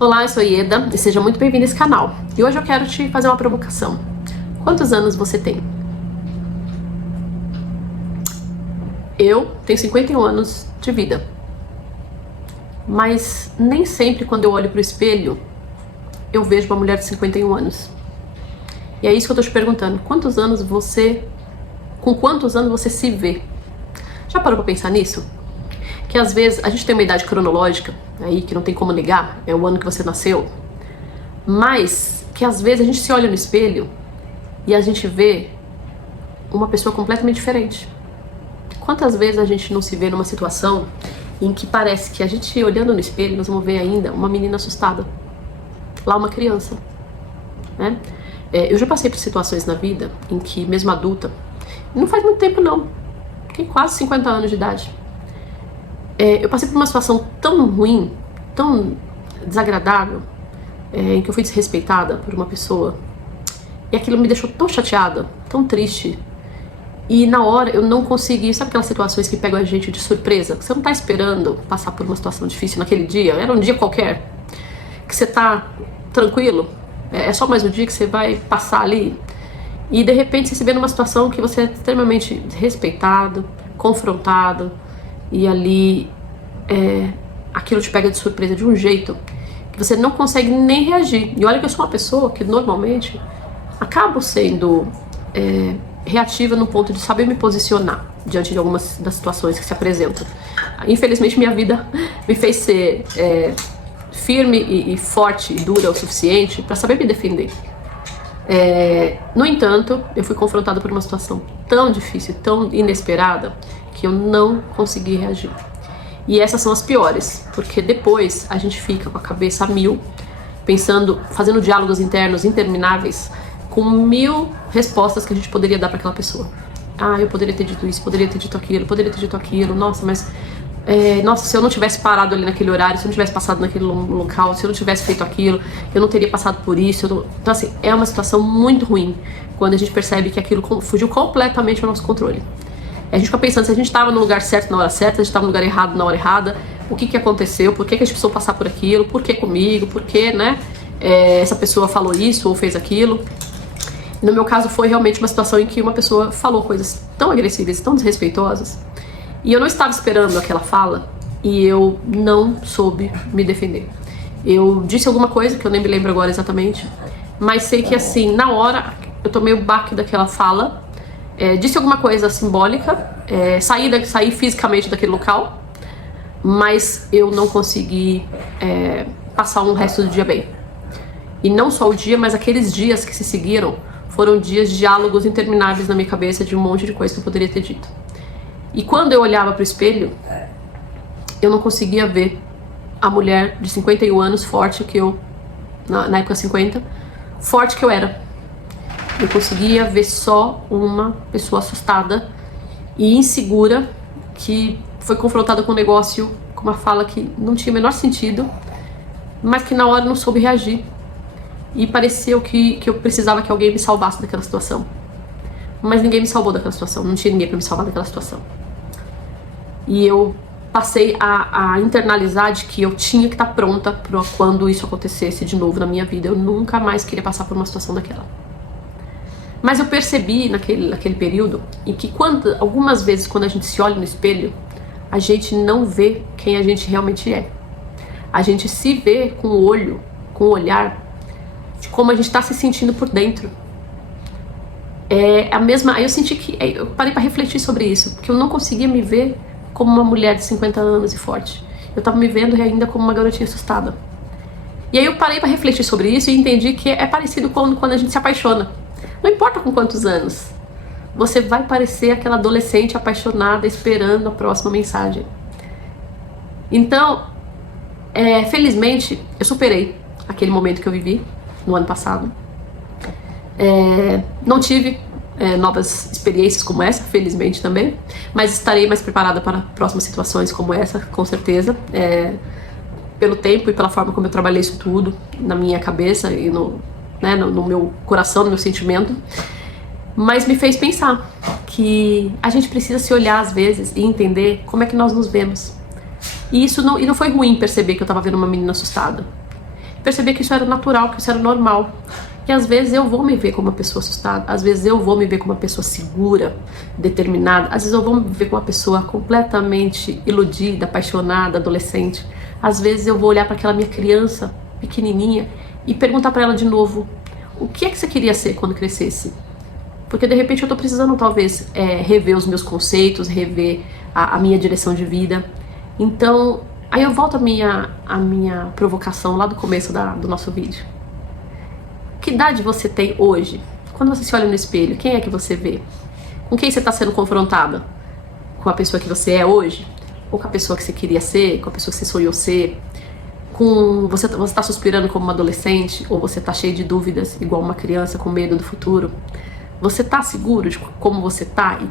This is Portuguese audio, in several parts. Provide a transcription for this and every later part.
Olá, eu sou Ieda e seja muito bem-vindo a esse canal. E hoje eu quero te fazer uma provocação. Quantos anos você tem? Eu tenho 51 anos de vida. Mas nem sempre quando eu olho para o espelho, eu vejo uma mulher de 51 anos. E é isso que eu tô te perguntando. Com quantos anos você se vê? Já parou pra pensar nisso? Que às vezes a gente tem uma idade cronológica aí que não tem como negar, é o ano que você nasceu, mas que às vezes a gente se olha no espelho e a gente vê uma pessoa completamente diferente. Quantas vezes a gente não se vê numa situação em que parece que a gente olhando no espelho nós vamos ver ainda uma menina assustada, lá uma criança, né? Eu já passei por situações na vida em que, mesmo adulta, não faz muito tempo não, tem quase 50 anos de idade, eu passei por uma situação tão ruim, tão desagradável, em que eu fui desrespeitada por uma pessoa, e aquilo me deixou tão chateada, tão triste, e na hora eu não consegui, sabe aquelas situações que pegam a gente de surpresa, que você não tá esperando passar por uma situação difícil naquele dia, era um dia qualquer, que você tá tranquilo, é só mais um dia que você vai passar ali, e de repente você se vê numa situação que você é extremamente desrespeitado, confrontado, e ali aquilo te pega de surpresa de um jeito que você não consegue nem reagir. E olha que eu sou uma pessoa que normalmente acabo sendo reativa no ponto de saber me posicionar diante de algumas das situações que se apresentam. Infelizmente minha vida me fez ser firme e forte e dura o suficiente para saber me defender. No entanto, eu fui confrontada por uma situação tão difícil, tão inesperada, que eu não consegui reagir. E essas são as piores, porque depois a gente fica com a cabeça a mil, pensando, fazendo diálogos internos intermináveis, com 1000 respostas que a gente poderia dar para aquela pessoa. Ah, eu poderia ter dito isso, poderia ter dito aquilo, poderia ter dito aquilo, nossa, mas nossa, se eu não tivesse parado ali naquele horário, se eu não tivesse passado naquele local, se eu não tivesse feito aquilo, eu não teria passado por isso. Então assim, é uma situação muito ruim quando a gente percebe que aquilo fugiu completamente ao nosso controle. A gente fica pensando se a gente estava no lugar certo na hora certa, se a gente estava no lugar errado na hora errada, o que aconteceu, por que a gente precisou passar por aquilo, por que comigo, por que, né, essa pessoa falou isso ou fez aquilo. No meu caso foi realmente uma situação em que uma pessoa falou coisas tão agressivas, tão desrespeitosas, e eu não estava esperando aquela fala, e eu não soube me defender. Eu disse alguma coisa, que eu nem me lembro agora exatamente, mas sei que assim, na hora, eu tomei o baque daquela fala, disse alguma coisa simbólica, saí fisicamente daquele local, mas eu não consegui passar um resto do dia bem. E não só o dia, mas aqueles dias que se seguiram foram dias de diálogos intermináveis na minha cabeça de um monte de coisa que eu poderia ter dito. E quando eu olhava para o espelho, eu não conseguia ver a mulher de 51 anos forte que eu, na época 50, forte que eu era. Eu conseguia ver só uma pessoa assustada e insegura, que foi confrontada com um negócio, com uma fala que não tinha o menor sentido, mas que na hora não soube reagir. E pareceu que eu precisava que alguém me salvasse daquela situação. Mas ninguém me salvou daquela situação, não tinha ninguém para me salvar daquela situação. E eu passei a internalizar de que eu tinha que estar pronta para quando isso acontecesse de novo na minha vida. Eu nunca mais queria passar por uma situação daquela. Mas eu percebi naquele período em que algumas vezes quando a gente se olha no espelho, a gente não vê quem a gente realmente é. A gente se vê com o olho, com o olhar de como a gente está se sentindo por dentro. Aí eu senti que eu parei para refletir sobre isso, porque eu não conseguia me ver como uma mulher de 50 anos e forte. Eu estava me vendo ainda como uma garotinha assustada. E aí eu parei para refletir sobre isso e entendi que é parecido quando a gente se apaixona. Não importa com quantos anos, você vai parecer aquela adolescente apaixonada esperando a próxima mensagem. Então, felizmente, eu superei aquele momento que eu vivi no ano passado. Não tive novas experiências como essa, felizmente também, mas estarei mais preparada para próximas situações como essa, com certeza, pelo tempo e pela forma como eu trabalhei isso tudo na minha cabeça e no meu coração, no meu sentimento. Mas me fez pensar que a gente precisa se olhar às vezes e entender como é que nós nos vemos. E não foi ruim perceber que eu estava vendo uma menina assustada. Perceber que isso era natural, que isso era normal. Que às vezes eu vou me ver como uma pessoa assustada, às vezes eu vou me ver como uma pessoa segura, determinada, às vezes eu vou me ver como uma pessoa completamente iludida, apaixonada, adolescente. Às vezes eu vou olhar para aquela minha criança pequenininha e perguntar para ela de novo: o que é que você queria ser quando crescesse? Porque de repente eu tô precisando talvez rever os meus conceitos, rever a minha direção de vida. Então, aí eu volto a minha provocação lá do começo do nosso vídeo. Que idade você tem hoje? Quando você se olha no espelho, quem é que você vê? Com quem você está sendo confrontada? Com a pessoa que você é hoje? Ou com a pessoa que você queria ser? Com a pessoa que você sonhou ser? Você está suspirando como uma adolescente? Ou você está cheio de dúvidas, igual uma criança com medo do futuro? Você tá seguro de como você tá e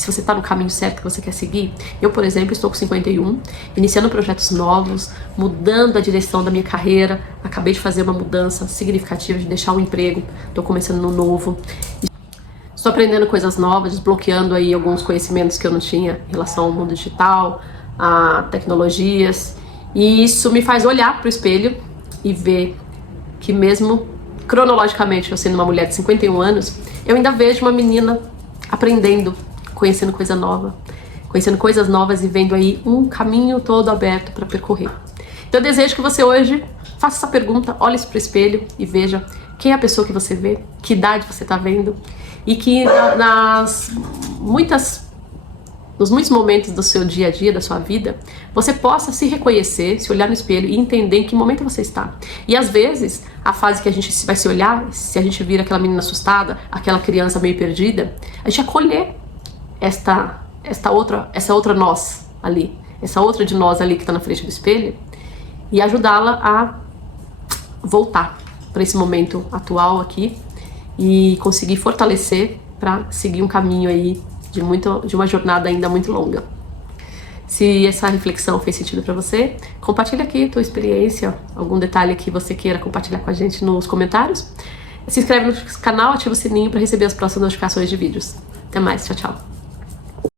se você tá no caminho certo que você quer seguir? Eu, por exemplo, estou com 51, iniciando projetos novos, mudando a direção da minha carreira. Acabei de fazer uma mudança significativa de deixar o emprego, estou começando no novo. Estou aprendendo coisas novas, desbloqueando aí alguns conhecimentos que eu não tinha em relação ao mundo digital, a tecnologias. E isso me faz olhar pro espelho e ver que mesmo cronologicamente, eu sendo uma mulher de 51 anos, eu ainda vejo uma menina aprendendo, conhecendo coisa nova, conhecendo coisas novas e vendo aí um caminho todo aberto para percorrer. Então eu desejo que você hoje faça essa pergunta, olhe para o espelho e veja quem é a pessoa que você vê, que idade você está vendo, e que nos muitos momentos do seu dia a dia, da sua vida, você possa se reconhecer, se olhar no espelho e entender em que momento você está. E às vezes, a fase que a gente vai se olhar, se a gente vira aquela menina assustada, aquela criança meio perdida, a gente acolher essa outra nós ali, essa outra de nós ali que está na frente do espelho, e ajudá-la a voltar para esse momento atual aqui e conseguir fortalecer para seguir um caminho aí de uma jornada ainda muito longa. Se essa reflexão fez sentido para você, compartilha aqui a tua experiência, algum detalhe que você queira compartilhar com a gente nos comentários. Se inscreve no canal, ativa o sininho para receber as próximas notificações de vídeos. Até mais, tchau, tchau.